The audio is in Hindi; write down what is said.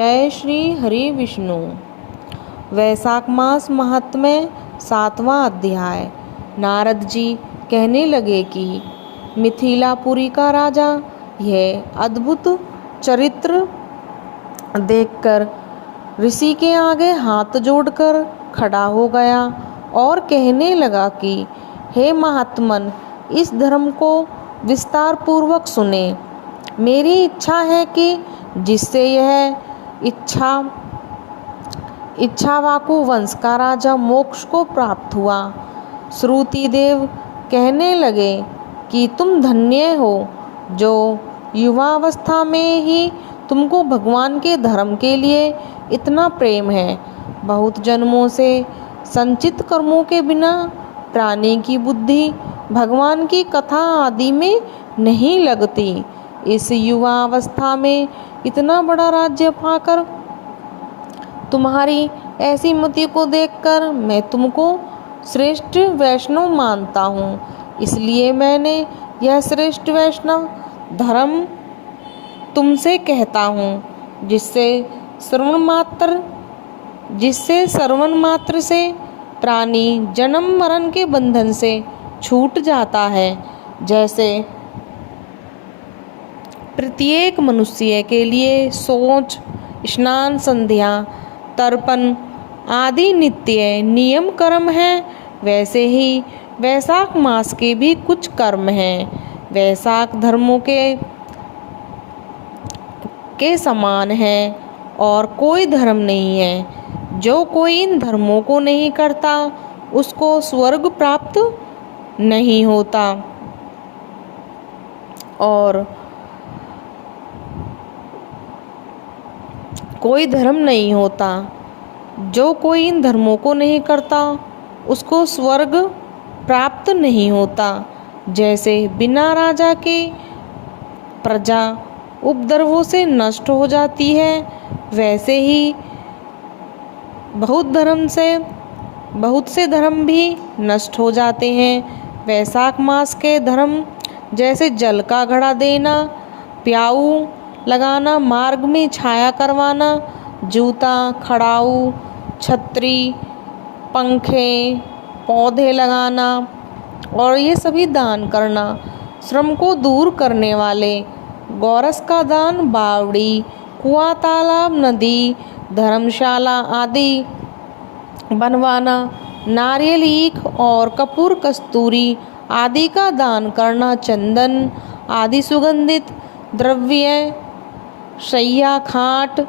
जय श्री हरि विष्णु। वैशाख मास महात्म्य 7वां अध्याय। नारद जी कहने लगे कि मिथिलापुरी का राजा यह अद्भुत चरित्र देखकर ऋषि के आगे हाथ जोड़कर खड़ा हो गया और कहने लगा कि हे महात्मन, इस धर्म को विस्तार पूर्वक सुने। मेरी इच्छा है कि जिससे यह इच्छावाकु वंश का राजा मोक्ष को प्राप्त हुआ। श्रुति देव कहने लगे कि तुम धन्य हो जो युवावस्था में ही तुमको भगवान के धर्म के लिए इतना प्रेम है। बहुत जन्मों से संचित कर्मों के बिना प्राणी की बुद्धि भगवान की कथा आदि में नहीं लगती। इस युवावस्था में इतना बड़ा राज्य पाकर तुम्हारी ऐसी मति को देखकर मैं तुमको श्रेष्ठ वैष्णव मानता हूँ। इसलिए मैंने यह श्रेष्ठ वैष्णव धर्म तुमसे कहता हूँ, जिससे श्रवण मात्र से प्राणी जन्म मरण के बंधन से छूट जाता है। जैसे प्रत्येक मनुष्य के लिए शौच, स्नान, संध्या, तर्पण आदि नित्य नियम कर्म हैं, वैसे ही वैशाख मास के भी कुछ कर्म हैं। वैशाख धर्मों के समान है और कोई धर्म नहीं है। जो कोई इन धर्मों को नहीं करता उसको स्वर्ग प्राप्त नहीं होता और कोई धर्म नहीं होता। जो कोई इन धर्मों को नहीं करता उसको स्वर्ग प्राप्त नहीं होता। जैसे बिना राजा के प्रजा उपद्रवों से नष्ट हो जाती है, वैसे ही बहुत से धर्म भी नष्ट हो जाते हैं। वैशाख मास के धर्म जैसे जल का घड़ा देना, प्याऊ लगाना, मार्ग में छाया करवाना, जूता, खड़ाऊ, छतरी, पंखे, पौधे लगाना और ये सभी दान करना, श्रम को दूर करने वाले, गौरस का दान, बावड़ी, कुआं, तालाब, नदी, धर्मशाला आदि बनवाना, नारियल, ईख और कपूर, कस्तूरी आदि का दान करना, चंदन आदि सुगंधित द्रव्य, शैया, खाट